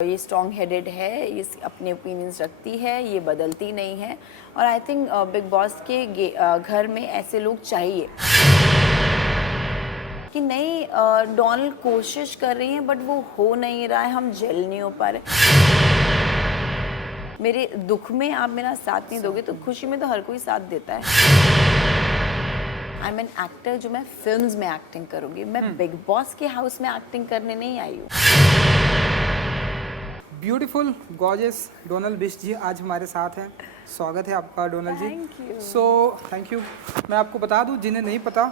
ये strong headed है, ये अपने ओपिनियंस रखती है, ये बदलती नहीं है। और आई थिंक बिग बॉस के घर में ऐसे लोग चाहिए कि नहीं। डोनाल्ड कोशिश कर रही हैं बट वो हो नहीं रहा है, हम जेल नहीं हो पा रहे। मेरे दुख में आप मेरा साथ नहीं दोगे तो खुशी में तो हर कोई साथ देता है। आई एम एन एक्टर, जो मैं फिल्म्स में एक्टिंग करूंगी। मैं बिग बॉस के हाउस में एक्टिंग करने नहीं आई हूँ। Beautiful gorgeous Donald Bisht ji आज हमारे साथ हैं। स्वागत है आपका Donald ji. Thank you. Thank you. मैं आपको बता दूं, जिन्हें नहीं पता,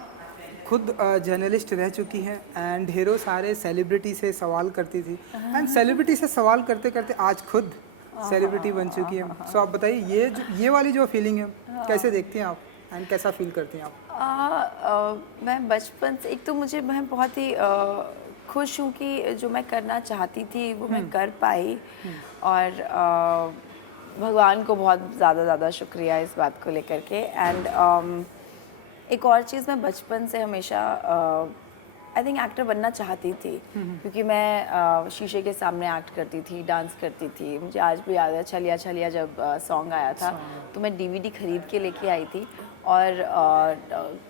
खुद जर्नलिस्ट रह चुकी हैं एंड ढेरों सारे सेलिब्रिटी से सवाल करती थी एंड सेलिब्रिटी से सवाल करते करते आज खुद सेलिब्रिटी बन चुकी हैं। सो आप बताइए, ये वाली जो फीलिंग है कैसे देखती हैं आप एंड कैसा फील करती हैं आप? मैं बचपन से, एक तो मैं बहुत ही खुश हूँ कि जो मैं करना चाहती थी वो मैं कर पाई। और भगवान को बहुत ज़्यादा शुक्रिया इस बात को लेकर के। एंड एक और चीज़, मैं बचपन से हमेशा आई थिंक एक्टर बनना चाहती थी, क्योंकि मैं शीशे के सामने एक्ट करती थी, डांस करती थी। मुझे आज भी याद है छलिया छलिया जब सॉन्ग आया था तो मैं डीवीडी खरीद के लेके आई थी और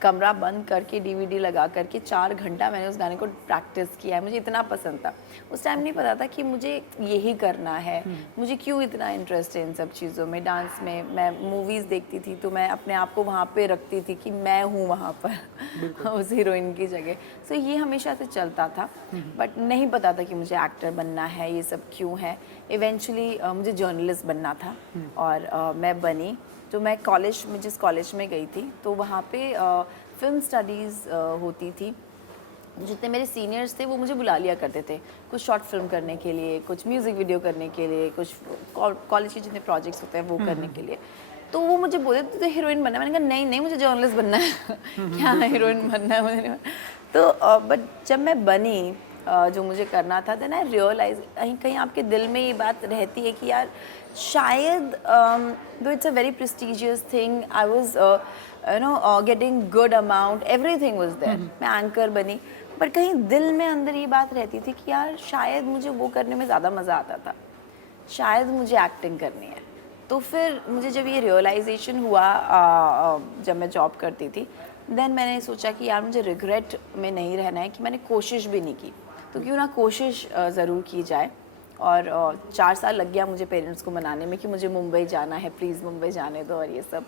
कमरा बंद करके डीवीडी लगा करके 4 घंटा मैंने उस गाने को प्रैक्टिस किया है। मुझे इतना पसंद था। उस टाइम नहीं पता था कि मुझे यही करना है। मुझे क्यों इतना इंटरेस्ट है इन सब चीज़ों में, डांस में। मैं मूवीज़ देखती थी तो मैं अपने आप को वहाँ पे रखती थी कि मैं हूँ वहाँ पर उस हीरोइन की जगह। सो ये हमेशा से चलता था, बट नहीं पता था कि मुझे एक्टर बनना है, ये सब क्यों है। इवेंचुअली मुझे जर्नलिस्ट बनना था और मैं बनी। तो मैं कॉलेज में, जिस कॉलेज में गई थी, तो वहाँ पे फिल्म स्टडीज़ होती थी। जितने मेरे सीनियर्स थे वो मुझे बुला लिया करते थे कुछ शॉर्ट फिल्म करने के लिए, कुछ म्यूज़िक वीडियो करने के लिए, कुछ कॉलेज के जितने प्रोजेक्ट्स होते हैं वो करने के लिए। तो वो मुझे बोले तुझे हीरोइन बनना है। मैंने कहा नहीं मुझे जर्नलिस्ट बनना है क्या हीरोइन बनना है मुझे नहीं बनना। तो बट जब मैं बनी, जो मुझे करना था, देन आई रियलाइज कहीं कहीं आपके दिल में ये बात रहती है कि यार शायद दो it's a very prestigious thing, I was getting good amount, everything was there. मैं एंकर बनी, बट कहीं दिल में अंदर ये बात रहती थी कि यार शायद मुझे वो करने में ज़्यादा मज़ा आता था, शायद मुझे एक्टिंग करनी है। तो फिर मुझे जब ये रियलाइजेशन हुआ जब मैं जॉब करती थी, देन मैंने सोचा कि यार मुझे रिग्रेट में नहीं रहना है कि मैंने कोशिश भी नहीं की, तो क्यों ना कोशिश ज़रूर की जाए। और 4 साल लग गया मुझे पेरेंट्स को मनाने में कि मुझे मुंबई जाना है, प्लीज़ मुंबई जाने दो और ये सब।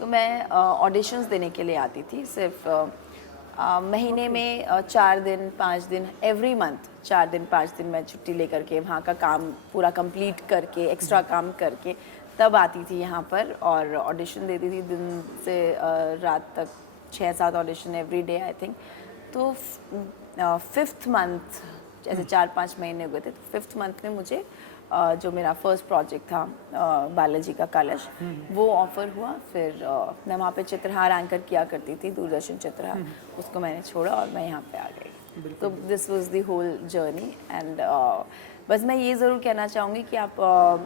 तो मैं ऑडिशंस देने के लिए आती थी, सिर्फ महीने में 4 दिन 5 दिन, एवरी मंथ 4 दिन 5 दिन मैं छुट्टी लेकर के वहाँ का काम पूरा कंप्लीट करके, एक्स्ट्रा काम करके तब आती थी यहाँ पर और ऑडिशन देती थी। दिन से रात तक 6-7 audition every day I think. तो 5th मंथ, जैसे 4-5 महीने हुए थे, तो 5th मंथ में मुझे जो मेरा फर्स्ट प्रोजेक्ट था बालाजी का कलश, वो ऑफ़र हुआ। फिर मैं वहाँ पे चित्रहार एंकर किया करती थी, दूरदर्शन चित्रहार, उसको मैंने छोड़ा और मैं यहाँ पे आ गई। तो this was the whole journey. And बस मैं ये ज़रूर कहना चाहूँगी कि आप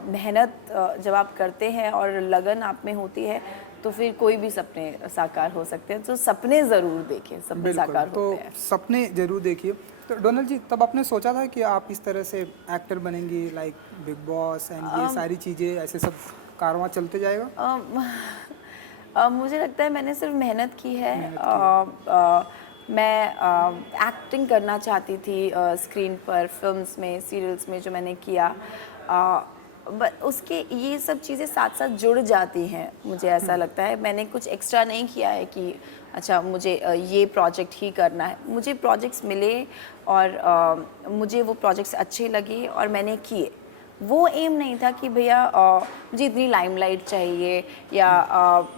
मेहनत जब आप करते हैं और लगन आप में होती है तो फिर कोई भी सपने साकार हो सकते हैं। तो सपने ज़रूर देखें, सपने साकार होते हैं। तो सपने जरूर देखिए। तो डोनाल्ड जी, तब आपने सोचा था कि आप इस तरह से एक्टर बनेंगी, लाइक बिग बॉस एंड ये सारी चीज़ें, ऐसे सब कारवां चलते जाएगा? मुझे लगता है मैंने सिर्फ मेहनत की है। मैं एक्टिंग करना चाहती थी स्क्रीन पर, फिल्म्स में, सीरियल्स में, जो मैंने किया। बट उसके ये सब चीज़ें साथ साथ जुड़ जाती हैं, मुझे ऐसा लगता है। मैंने कुछ एक्स्ट्रा नहीं किया है कि अच्छा मुझे ये प्रोजेक्ट ही करना है। मुझे प्रोजेक्ट्स मिले और मुझे वो प्रोजेक्ट्स अच्छे लगे और मैंने किए। वो एम नहीं था कि भैया मुझे इतनी लाइमलाइट चाहिए या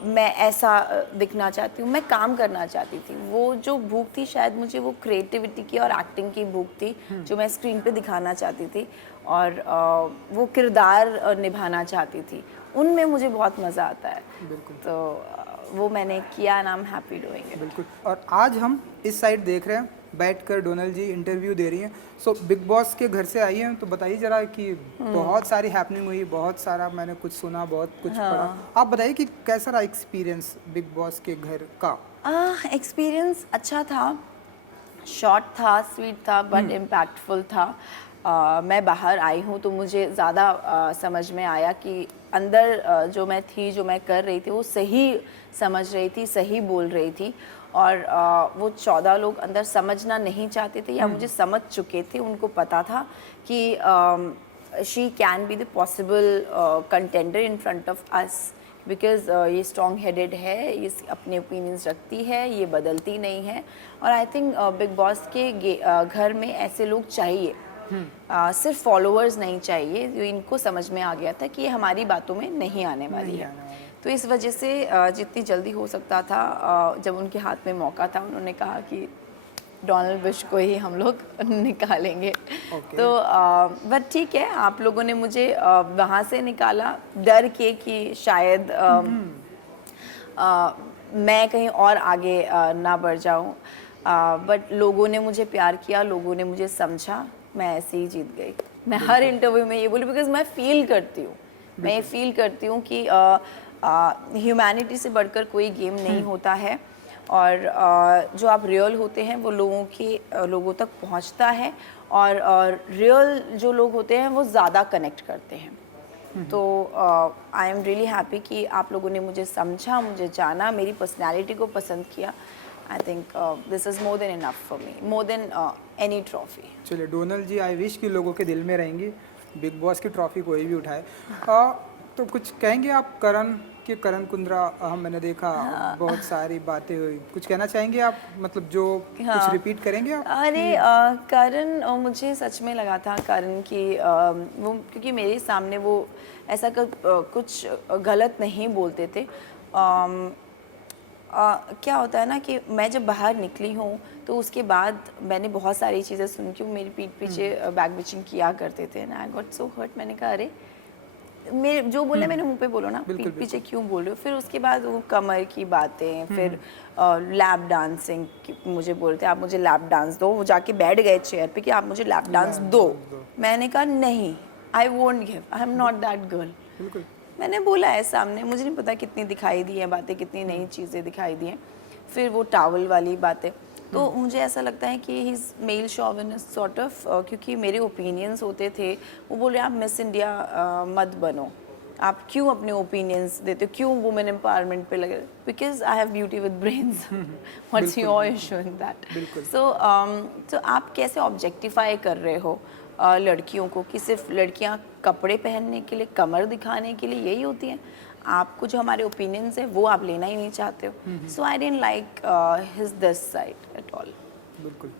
मैं ऐसा दिखना चाहती हूँ। मैं काम करना चाहती थी। वो जो भूख थी शायद मुझे वो क्रिएटिविटी की और एक्टिंग की भूख थी, जो मैं स्क्रीन पे दिखाना चाहती थी और वो किरदार निभाना चाहती थी। उनमें मुझे बहुत मज़ा आता है। बिल्कुल। तो वो मैंने किया and I am happy doing it. बिल्कुल। और आज हम इस साइड देख रहे हैं, बैठकर डोनाल्ड जी इंटरव्यू दे रही हैं। सो बिग बॉस के घर से आई हैं, तो बताइए जरा कि बहुत सारी हैपनिंग हुई, बहुत सारा मैंने कुछ सुना, बहुत कुछ पढ़ा। आप बताइए कि कैसा रहा एक्सपीरियंस बिग बॉस के घर का? एक्सपीरियंस अच्छा था, शॉर्ट था, स्वीट था, बट इम्पैक्टफुल था। मैं बाहर आई हूँ तो मुझे ज़्यादा समझ में आया कि अंदर जो मैं थी, जो मैं कर रही थी, वो सही समझ रही थी, सही बोल रही थी। और वो 14 लोग अंदर समझना नहीं चाहते थे या मुझे समझ चुके थे, उनको पता था कि she can be the possible contender in front of us, because ये स्ट्रॉन्ग हेडेड है, ये अपने ओपिनियंस रखती है, ये बदलती नहीं है। और आई थिंक बिग बॉस के घर में ऐसे लोग चाहिए, सिर्फ फॉलोअर्स नहीं चाहिए। जो इनको समझ में आ गया था कि ये हमारी बातों में नहीं आने वाली है। तो इस वजह से जितनी जल्दी हो सकता था, जब उनके हाथ में मौका था, उन्होंने कहा कि डोनाल्ड बुश को ही हम लोग निकालेंगे। तो बट ठीक है, आप लोगों ने मुझे वहाँ से निकाला डर के कि शायद मैं कहीं और आगे ना बढ़ जाऊँ। बट लोगों ने मुझे प्यार किया, लोगों ने मुझे समझा, मैं ऐसे ही जीत गई। मैं हर इंटरव्यू में ये बोली, बिकॉज मैं फील करती हूँ, मैं ये फील करती हूँ कि ह्यूमैनिटी से बढ़कर कोई गेम नहीं होता है। और जो आप रियल होते हैं वो लोगों तक पहुंचता है। और रियल जो लोग होते हैं वो ज़्यादा कनेक्ट करते हैं। तो आई एम रियली हैप्पी कि आप लोगों ने मुझे समझा, मुझे जाना, मेरी पर्सनैलिटी को पसंद किया। आई think this is more than enough for me, more than any trophy. चलिए डोनाल्ड जी, आई विश कि लोगों के दिल में रहेंगी, बिग बॉस की ट्रॉफी कोई भी उठाए। तो कुछ कहेंगे आप करण कुंद्रा, मैंने देखा बहुत सारी बातें हुई, कुछ कहना चाहेंगे आप, मतलब जो कुछ रिपीट करेंगे आप? अरे करण, मुझे सच में लगा था करण की वो, क्योंकि मेरे सामने वो ऐसा कुछ गलत नहीं बोलते थे। क्या होता है ना कि मैं जब बाहर निकली हूँ तो उसके बाद मैंने बहुत सारी चीज़ें सुन के, मेरी पीठ पीछे बैक बिचिंग किया करते थे ना। I got so hurt. मैंने कहा अरे मेरे जो बोले मैंने मुंह पे बोलो ना, पीठ पीछे क्यों बोल रहे हो। फिर उसके बाद वो कमर की बातें, फिर लैप डांसिंग मुझे बोलते आप मुझे लैप डांस दो। वो जाके बैठ गए चेयर पे कि आप मुझे लैप डांस दो। मैंने कहा नहीं, I won't give, I am not that girl. मैंने बोला है सामने, मुझे नहीं पता कितनी दिखाई दी है बातें, कितनी नई चीज़ें दिखाई दी हैं। फिर वो टावल वाली बातें, तो मुझे ऐसा लगता है कि he is male chauvinist sort of, क्योंकि मेरे ओपिनियंस होते थे। वो बोल रहे आप मिस इंडिया मत बनो, आप क्यों अपने ओपिनियंस देते हो, क्यों वुमेन एम्पावरमेंट पे लगे, because I have beauty with brains, what's your issue in that. So आप कैसे ऑब्जेक्टिफाई कर रहे हो लड़कियों को, कि सिर्फ लड़कियां कपड़े पहनने के लिए, कमर दिखाने के लिए यही होती हैं। आपको जो हमारे ओपिनियंस है वो आप लेना ही नहीं चाहते हो। So I didn't like his this side at all. बिल्कुल,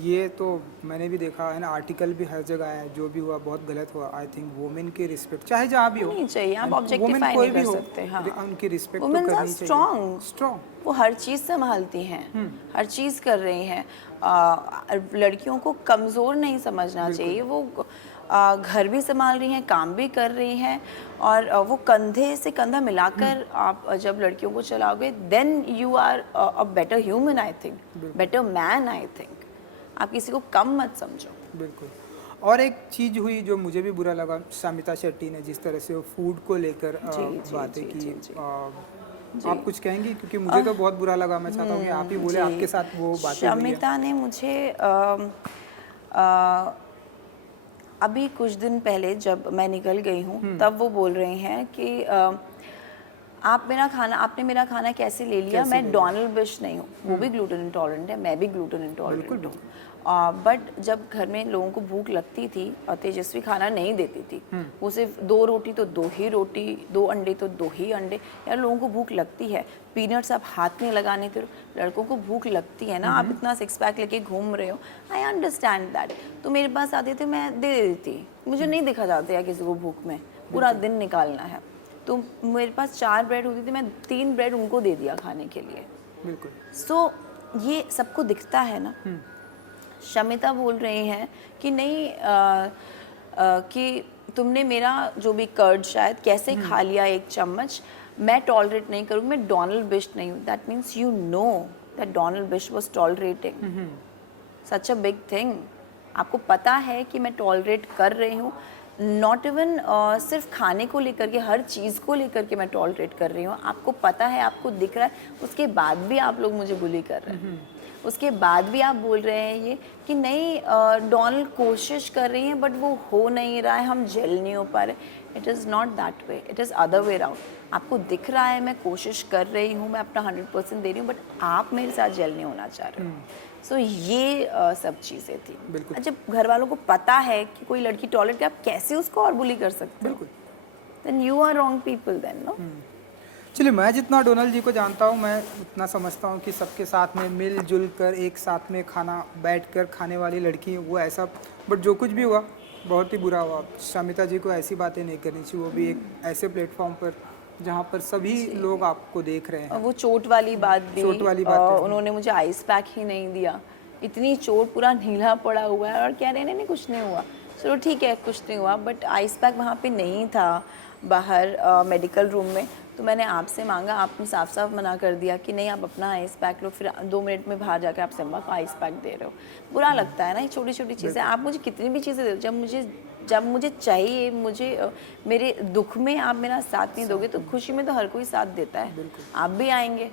ये तो मैंने भी देखा है ना, आर्टिकल भी हर जगह है, जो भी हुआ बहुत गलत हुआ। आई थिंक वुमेन की रिस्पेक्ट चाहे जहाँ भी हो नहीं चाहिए, आप ऑब्जेक्टिफाई नहीं कर सकते। हाँ, उनकी रिस्पेक्ट तो वुमेन्स आर करनी चाहिए। स्ट्रॉन्ग, वो हर चीज़ संभालती हैं, हर चीज़ कर रही हैं। लड़कियों को कमज़ोर नहीं समझना चाहिए। वो घर भी संभाल रही हैं, काम भी कर रही हैं, और वो कंधे से कंधा मिलाकर आप जब लड़कियों को चलाओगे, then you are a better human, I think, better man, I think. आप किसी को कम मत समझो। बिल्कुल। और एक चीज़ हुई जो मुझे भी बुरा लगा, शमिता शेट्टी ने जिस तरह से वो फूड को लेकर बातें की। आप कुछ कहेंगी, क्योंकि मुझे तो बहुत बुरा लगा। मैं चाहता हूँ कि आप ही बोले, आपके साथ वो बातें हुई हैं। शमिता ने मुझे अभी कुछ दिन पहले जब मैं निकल गई हूँ, तब वो बोल रहे हैं कि आपने मेरा खाना कैसे ले लिया, मैं डोनाल्ड बुश नहीं हूँ। वो भी ग्लूटेन इंटॉलरेंट है, मैं भी ग्लूटेन इंटॉलरेंट हूँ। बट जब घर में लोगों को भूख लगती थी और तेजस्वी खाना नहीं देती थी, वो सिर्फ 2 रोटी तो 2 ही रोटी, 2 अंडे तो 2 ही अंडे। यार लोगों को भूख लगती है, पीनट्स आप हाथ में लगाने थे, लड़कों को भूख लगती है ना। आप इतना 6 पैक लेके घूम रहे हो, आई अंडरस्टैंड दैट। तो मेरे पास आते थे, मैं दे देती। मुझे नहीं देखा जाता है किसी को भूख में, पूरा दिन निकालना है। तो मेरे पास 4 ब्रेड होती थी, मैं 3 ब्रेड उनको दे दिया खाने के लिए। बिल्कुल। सो ये सबको दिखता है ना। शमिता बोल रही हैं कि नहीं कि तुमने मेरा जो भी कर्ड शायद कैसे खा लिया 1 चम्मच, मैं टॉलरेट नहीं करूँगी, मैं डोनाल्ड बुश नहीं हूँ। That means you know that Donald Bush was tolerating such a big thing. आपको पता है कि मैं टॉलरेट कर रही हूँ, नॉट इवन सिर्फ खाने को लेकर के, हर चीज़ को लेकर के मैं टॉलरेट कर रही हूँ। आपको पता है, आपको दिख रहा है, उसके बाद भी आप लोग मुझे बुली कर रहे हैं। उसके बाद भी आप बोल रहे हैं ये कि नहीं डोनाल्ड कोशिश कर रही हैं बट वो हो नहीं रहा है, हम जेल नहीं हो पा रहे। It is not that way, it is other way round. आपको दिख रहा है मैं कोशिश कर रही हूँ, मैं अपना 100% दे रही हूँ, बट आप मेरे साथ जेल नहीं होना चाह रहे हो। सो ये सब चीज़ें थी। बिल्कुल। जब घर वालों को पता है कि कोई लड़की टॉयलेट के, आप कैसे उसको और बुली कर सकते हो? बिल्कुल। Then you are wrong people then, no? चलिए, मैं जितना डोनाल्ड जी को जानता हूँ, मैं उतना समझता हूँ कि सबके साथ में मिलजुल कर एक साथ में खाना बैठ कर खाने वाली लड़की है वो ऐसा। बट जो कुछ भी हुआ बहुत ही बुरा हुआ। शमिता जी को ऐसी बातें नहीं करनी चाहिए, वो भी एक ऐसे प्लेटफॉर्म पर जहाँ पर सभी लोग आपको देख रहे हैं। वो चोट वाली बात भी, चोट वाली बात है। उन्होंने मुझे आइस पैक ही नहीं दिया। इतनी चोट, पूरा नीला पड़ा हुआ है और कह रहे हैं नहीं कुछ नहीं हुआ। चलो ठीक है कुछ नहीं हुआ, बट आइस पैक वहाँ पे नहीं था बाहर मेडिकल रूम में। तो मैंने आपसे मांगा, आपने साफ साफ मना कर दिया कि नहीं आप अपना आइस पैक लो, फिर 2 मिनट में बाहर जाकर आप सिम्बा को आइस पैक दे रहे हो। बुरा लगता है ना, ये छोटी छोटी चीज़ें। आप मुझे कितनी भी चीज़ें दे दो, जब मुझे चाहिए, मुझे मेरे दुख में आप मेरा साथ नहीं दोगे तो खुशी में तो हर कोई साथ देता है। आप भी आएंगे,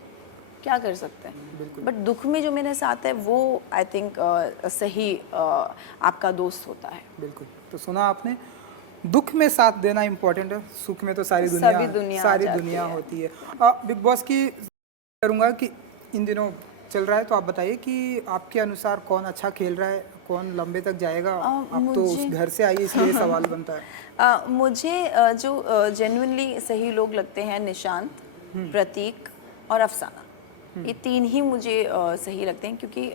क्या कर सकते हैं। बट दुख में जो मेरे साथ है वो आई थिंक सही आपका दोस्त होता है। बिल्कुल। तो सुना आपने, दुख में साथ देना इम्पोर्टेंट है, सुख में तो सारी दुनिया होती है। बिग बॉस की करूँगा कि इन दिनों चल रहा है, तो आप बताइए कि आपके अनुसार कौन अच्छा खेल रहा है, कौन लंबे तक जाएगा? आप तो उस घर से आई, इसलिए सवाल बनता है। मुझे जो जेन्युइनली सही लोग लगते हैं, निशांत, प्रतीक और अफसाना, ये 3 ही मुझे सही लगते हैं, क्योंकि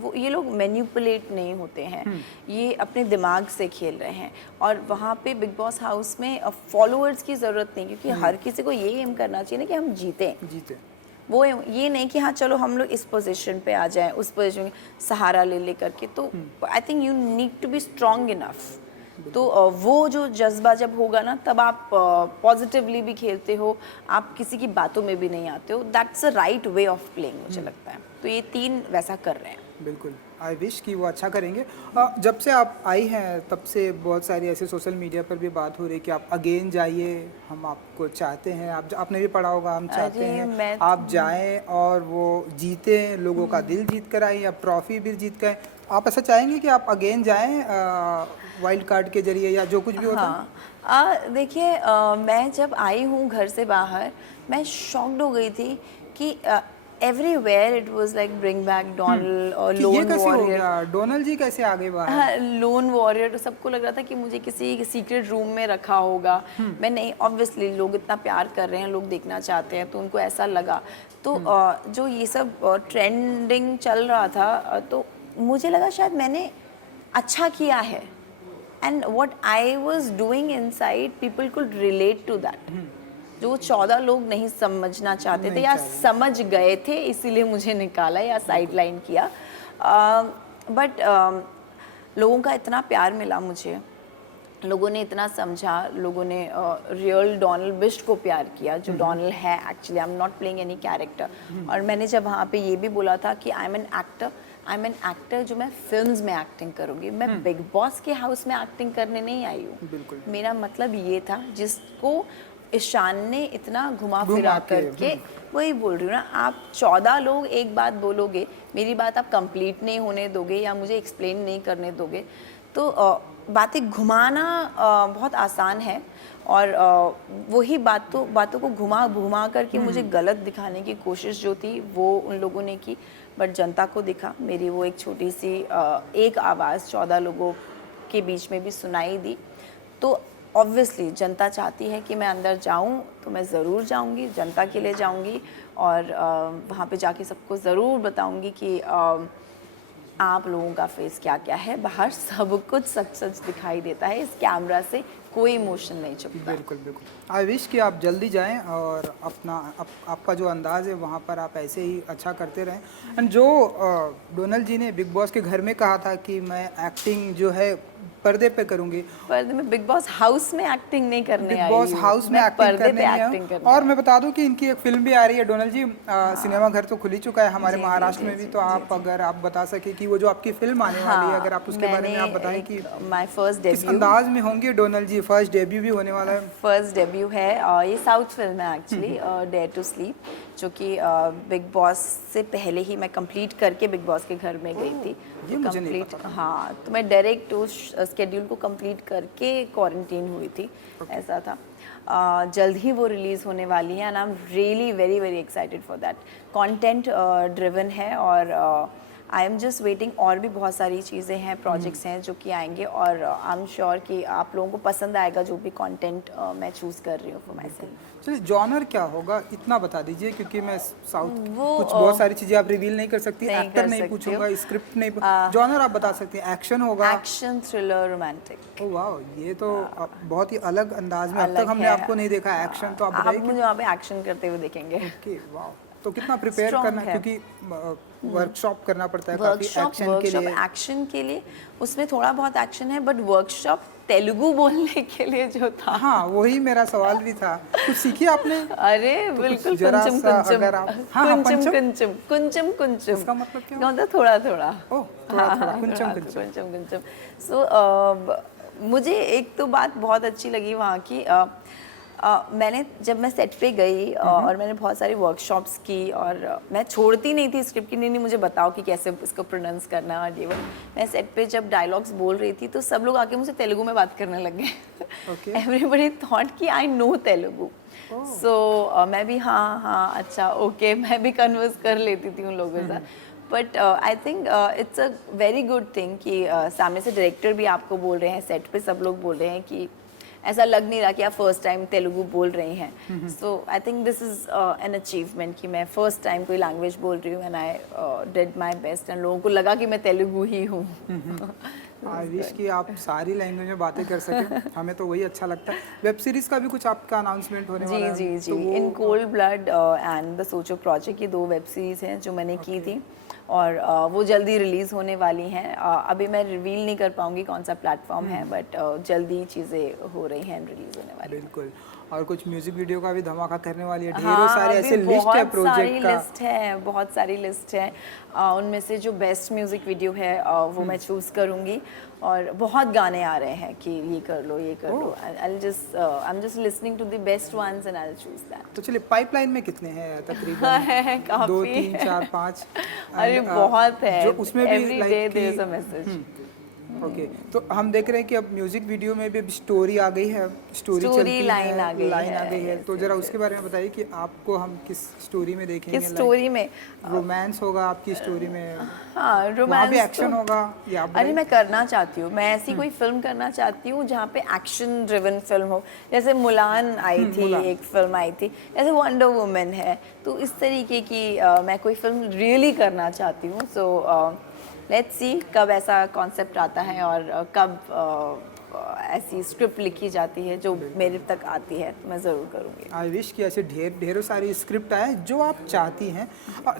वो ये लोग मैनिपुलेट नहीं होते हैं, ये अपने दिमाग से खेल रहे हैं। और वहाँ पे बिग बॉस हाउस में फॉलोअर्स की ज़रूरत नहीं, क्योंकि हर किसी को ये एम करना चाहिए ना कि हम जीतें। वो ये नहीं कि हाँ चलो हम लोग इस पोजीशन पे आ जाएं, उस पोजीशन में सहारा ले करके। तो I think you need to be strong enough. तो वो जो जज्बा जब होगा ना, तब आप पॉजिटिवली भी खेलते हो, आप किसी की बातों में भी नहीं आते हो। That's a right way of playing, मुझे लगता है। तो ये 3 वैसा कर रहे हैं। बिल्कुल, आई विश कि वो अच्छा करेंगे। जब से आप आई हैं तब से बहुत सारी ऐसे सोशल मीडिया पर भी बात हो रही है कि आप अगेन जाइए, हम आपको चाहते हैं। आपने भी पढ़ा होगा, हम चाहते हैं आप जाएं और वो जीतें, लोगों का दिल जीत कर आए, या ट्रॉफी भी जीत कर आए। आप ऐसा चाहेंगे कि आप अगेन जाएं वाइल्ड कार्ड के जरिए, या जो कुछ भी होता है? हाँ, देखिए मैं जब आई हूँ घर से बाहर, मैं शॉक्ड हो गई थी कि everywhere it was like bring back Donald और लोन वॉरियर। डोनाल्ड जी कैसे आगे बाहर? हाँ, लोन वॉरियर। तो सबको लग रहा था कि मुझे किसी सीक्रेट रूम में रखा होगा। मैं नहीं, ऑब्वियसली लोग इतना प्यार कर रहे हैं, लोग देखना चाहते हैं, तो उनको ऐसा लगा। तो जो ये सब ट्रेंडिंग चल रहा था, तो मुझे लगा शायद मैंने अच्छा किया है, and what I was doing inside people could relate to that. जो 14 लोग नहीं समझना चाहते थे, या समझ गए थे इसीलिए मुझे निकाला या साइडलाइन किया। बट लोगों का इतना प्यार मिला मुझे, लोगों ने इतना समझा, लोगों ने रियल डोनाल्ड बिस्ट को प्यार किया, जो डोनाल्ड है actually. I am not playing any character. और मैंने जब वहाँ पे ये भी बोला था कि आई एम एन एक्टर जो मैं फिल्म्स में एक्टिंग करूँगी, मैं बिग बॉस के हाउस में एक्टिंग करने नहीं आई हूँ। मेरा मतलब ये था, जिसको ईशान ने इतना घुमा फिरा करके, वही बोल रही हूँ ना, आप 14 लोग एक बात बोलोगे, मेरी बात आप कंप्लीट नहीं होने दोगे या मुझे एक्सप्लेन नहीं करने दोगे, तो बातें घुमाना बहुत आसान है। और वही बातों को घुमा करके मुझे गलत दिखाने की कोशिश जो थी वो उन लोगों ने की। बट जनता को दिखा, मेरी वो एक छोटी सी एक आवाज़ 14 लोगों के बीच में भी सुनाई दी। तो ऑब्वियसली जनता चाहती है कि मैं अंदर जाऊं, तो मैं ज़रूर जाऊंगी, जनता के लिए जाऊंगी, और वहाँ पे जाके सबको ज़रूर बताऊंगी कि आप लोगों का फेस क्या क्या है। बाहर सब कुछ सच सच दिखाई देता है, इस कैमरा से कोई इमोशन नहीं छुपता। बिल्कुल बिल्कुल। आई विश कि आप जल्दी जाएं और आपका जो अंदाज़ है वहाँ पर आप ऐसे ही अच्छा करते रहें। एंड जो डोनाल्ड जी ने बिग बॉस के घर में कहा था कि मैं एक्टिंग जो है पर्दे पे करूंगी, पर्दे में बिग बॉस हाउस में एक्टिंग नहीं करने आई हूं। बिग बॉस हाउस में एक्टिंग करने नहीं आई हूं। और मैं बता दूं कि इनकी एक फिल्म भी आ रही है डोनाल्ड जी, सिनेमा घर तो खुल ही चुका है हमारे महाराष्ट्र में भी। तो आप अगर आप बता सके कि वो जो आपकी फिल्म आने वाली है, अगर आप उसके बारे में आप बताएं कि माय फर्स्ट किस अंदाज में होंगे डोनाल्ड जी फर्स्ट डेब्यू भी होने वाला है। फर्स्ट डेब्यू है ये साउथ फिल्म है एक्चुअली, डेयर टू स्लीप, जो कि बिग बॉस से पहले ही मैं कंप्लीट करके बिग बॉस के घर में गई थी। ये मुझे नहीं कंप्लीट, हाँ, तो मैं डायरेक्ट उस स्केड्यूल को कंप्लीट करके क्वारंटीन हुई थी, ऐसा था। जल्द ही वो रिलीज़ होने वाली है and I am really very very excited for that. Content driven है और आई एम जस्ट वेटिंग, और भी बहुत सारी चीज़ें हैं, प्रोजेक्ट्स हैं जो कि आएंगे और आई एम श्योर कि आप लोगों को पसंद आएगा जो भी कंटेंट मैं चूज़ कर रही हूँ फॉर माई सेल्फ। चलिए जॉनर क्या होगा इतना बता दीजिए, क्योंकि मैं साउथ वो, कुछ बहुत सारी चीज़ें आप रिवील नहीं कर सकती, नहीं एक्टर कर नहीं सकती पूछूंगा, स्क्रिप्ट नहीं, जॉनर आप बता सकती हैं। एक्शन होगा? Action, thriller, romantic. ओह वाह, ये तो बहुत ही अलग अंदाज में, अब तक हमने आपको नहीं देखा एक्शन, तो आप आप बताइए। मुझे वहाँ पे एक्शन करते हुए देखेंगे। ओके वाह, तो कितना प्रिपेयर Strong करना, है। क्योंकि वर्कशॉप करना पड़ता है काफी एक्शन के लिए। एक्शन के लिए उसमें थोड़ा बहुत एक्शन है, बट वर्कशॉप तेलुगु बोलने के लिए जो था, हाँ वही मेरा सवाल भी था, कुछ सीखी आपने? अरे बिल्कुल, जरा कुंचम सा कुंचम अगर आप, हाँ कुंचम पंचम, कुंचम कुंचम कुंचम, इसका मतलब क्या क्या होता है? थोड़ा थोड़ा, ओह थोड़ा थोड़ा, कुंचम कुंचम। कुंचम कुंचम। सो मुझे एक तो बात बहुत अच्छी लगी वहाँ की, मैंने जब मैं सेट पे गई और मैंने बहुत सारी वर्कशॉप्स की और मैं छोड़ती नहीं थी स्क्रिप्ट की, नहीं मुझे बताओ कि कैसे इसको प्रोनाउंस करना और ये वो। मैं सेट पे जब डायलॉग्स बोल रही थी तो सब लोग आके मुझसे तेलुगु में बात करने लग गए। एवरीबडी थॉट कि आई नो तेलुगु। सो मैं भी हाँ अच्छा ओके, मैं भी कन्वर्स कर लेती थी उन लोगों के साथ। But I think it's a very good thing कि सामने से डायरेक्टर भी आपको बोल रहे हैं, सेट पे सब लोग बोल रहे हैं कि ऐसा लग नहीं रहा कि आप फर्स्ट टाइम तेलुगु बोल रही हैं। So I think this is an achievement कि मैं फर्स्ट टाइम कोई लैंग्वेज बोल रही हूँ and I did my best and लोगों को लगा कि मैं तेलुगु ही हूँ। आई विश कि आप सारी लैंग्वेज में बातें कर सकें, हमें तो वही अच्छा लगता है। वेब सीरीज का भी कुछ आपका अनाउंसमेंट होने वाला है? जी, तो in cold blood and the सोचो प्रोजेक्ट, ये 2 वेब सीरीज़ हैं जो मैंने की थी और वो जल्दी रिलीज़ होने वाली हैं। अभी मैं रिवील नहीं कर पाऊंगी कौन सा प्लेटफॉर्म है, बट जल्दी चीज़ें हो रही हैं, रिलीज़ होने वाली। बिल्कुल, और कुछ म्यूजिक वीडियो का भी धमाका करने वाली है, ढेरों हाँ, सारे ऐसे लिस्ट है प्रोजेक्ट का। लिस्ट है, बहुत सारी लिस्ट है। उनमें से जो बेस्ट म्यूजिक वीडियो है वो मैं चूज़ करूँगी और बहुत गाने आ रहे हैं कि ये कर लो ये कर लो। I am just listening to the best ones and I will choose that. तो चलिए पाइपलाइन में कितने हैं तकरीबन? 2 3 4 5? अरे बहुत है, जो उसमें भी every day there is a message. Okay, तो हम देख रहे हैं कि अब म्यूजिक वीडियो में भी स्टोरी आ गई है, स्टोरी लाइन आ गई है, तो जरा उसके बारे में बताइए कि आपको हम किस स्टोरी में देखेंगे? किस स्टोरी में? रोमांस होगा आपकी स्टोरी में? हाँ, रोमांस भी एक्शन होगा या आप? अरे मैं करना चाहती हूँ, मैं ऐसी कोई फिल्म करना चाहती हूँ जहाँ पे एक्शन ड्रिवन फिल्म हो, जैसे मुलान आई थी, एक फिल्म आई थी, जैसे वंडर वुमन है, तो इस तरीके की मैं कोई फिल्म रियली करना चाहती हूँ। सो लेट्स सी कब ऐसा कॉन्सेप्ट आता है और कब ऐसी स्क्रिप्ट लिखी जाती है जो मेरे तक आती है, तो मैं ज़रूर करूँगी। आई विश कि ऐसे ढेरों सारी स्क्रिप्ट आए जो आप चाहती हैं।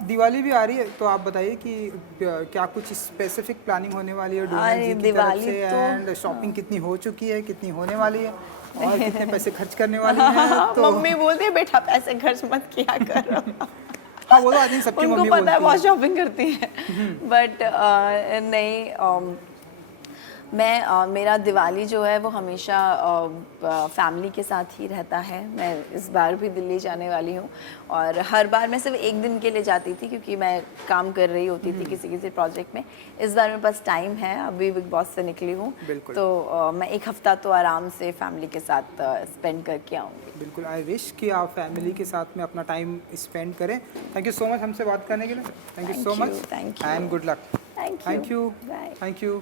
दिवाली भी आ रही है, तो आप बताइए कि क्या कुछ स्पेसिफिक प्लानिंग होने वाली है डोमेन जी की तरफ से, एंड शॉपिंग कितनी हो चुकी है, कितनी होने वाली है और कितने पैसे खर्च करने वाली हैं? तो मम्मी बोलती है बेटा पैसे खर्च मत किया करो। हाँ वो तो आई थिंक सबकी उनको मम्मी पता है बोलती बहुत शॉपिंग करती है, बट नहीं, मैं मेरा दिवाली जो है वो हमेशा फैमिली के साथ ही रहता है। मैं इस बार भी दिल्ली जाने वाली हूँ और हर बार मैं सिर्फ एक दिन के लिए जाती थी क्योंकि मैं काम कर रही होती थी किसी प्रोजेक्ट में। इस बार मेरे पास टाइम है, अभी बिग बॉस से निकली हूँ, तो मैं 1 हफ्ता तो आराम से फैमिली के साथ स्पेंड करके आऊँगी। बिल्कुल, आई विश कि आप फैमिली के साथ में अपना टाइम स्पेंड करें। थैंक यू सो मच हमसे बात करने के लिए। Thank you so much thank you and good luck. Thank you thank you.